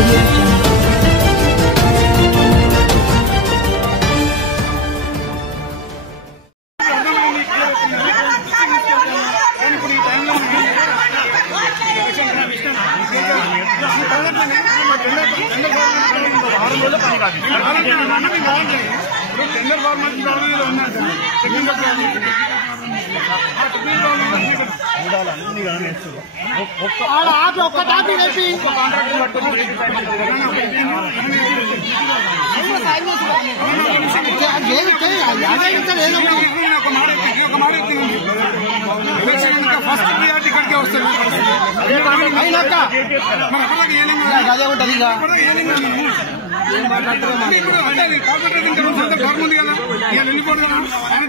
audio jungle. Tender format government ఉన్నాయి technical ఇంకా first priority ఇక్కడికే వస్తుంది. అదే ఉంటుంది ఏం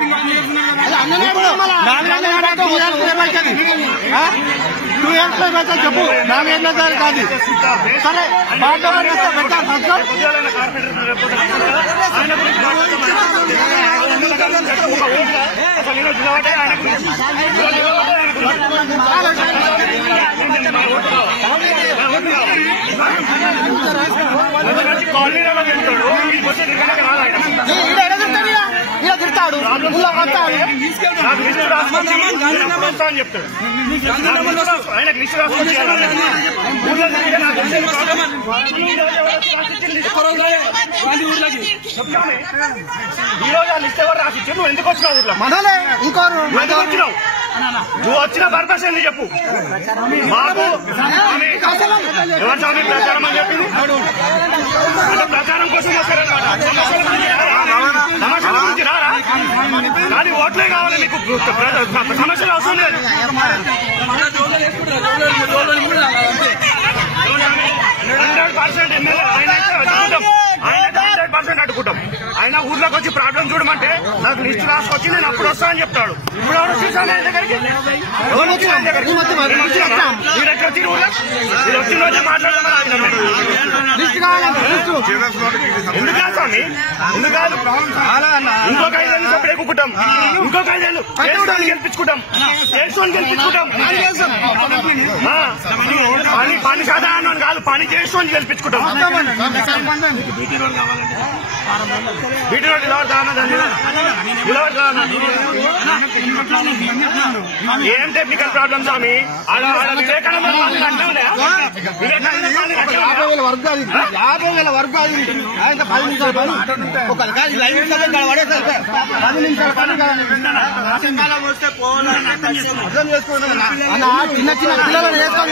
కూడా నాలుగు ఏళ్ళ తర్వాత టూ ఇయర్స్ పైపు అవుతుంది టూ ఇయర్స్ పైపు అవుతుంది చెప్పు నాలుగు ఏళ్ళ తర్వాత కాదు సరే బాగా ఇస్తే పెట్టాలి ఫస్ట్ ఈడ తిరుగుతాడు ఊళ్ళో వస్తాడు ఆయనకు లిస్ట్ రాసుకొని ఈ రోజు ఆ లిస్ట్ ఎవరు రాసి నువ్వు ఎందుకు వచ్చినావు ఊర్లో మనలే ఇంకోరు ఎందుకు వచ్చినావు? నువ్వు వచ్చిన పర్పస్ ఏంది చెప్పు. మాకు ఎవరు స్వామి ప్రచారం అని చెప్పింది కానీ ఓట్లే కావాలి మీకు ప్ర- సమస్యలు అవసరం లేదు హండ్రెడ్ ఊర్లోకి వచ్చి ప్రాబ్లం చూడమంటే నాకు లిస్ట్ రాసుకొచ్చి నేను అప్పుడు వస్తానని చెప్తాడు. ఇప్పుడు ఎవరు ఆయన దగ్గరికి? ఎవరు ఆయన దగ్గరికి? వచ్చినా? మీరు ఎట్లా వచ్చి? ఊర్లో? మీరు వచ్చిన రోజే మాట్లాడమని లిస్ట్ కావాలంటే లిస్ట్. ఎందుకు కాదు స్వామి? ఎందుకు కాదు? ఇంకొక ఐదేళ్ళు సపరేట్ కూకుంటాం. ఇంకొక ఐదేళ్ళు కేసుకొని గెలిపించుకుంటాం. కేసుకొని గెలిపించుకుంటాం. ఆ, పని పని సాధారణ కాదు. పని చేసుకొని గెలిపించుకుంటాం. కావాలన్నా ఏం టెక్నికల్ ప్రాబ్లమ్ స్వామి? యాభై? వేల అది యాభై వేల ఆయన పది నిమిషాల పని. ఒక కాదు, ఐదు నిమిషాలు. పది నిమిషాల పని కాదు. అర్థం చేసుకుంటున్నాం అన్న చిన్న చిన్న పిల్లలను వేసుకొని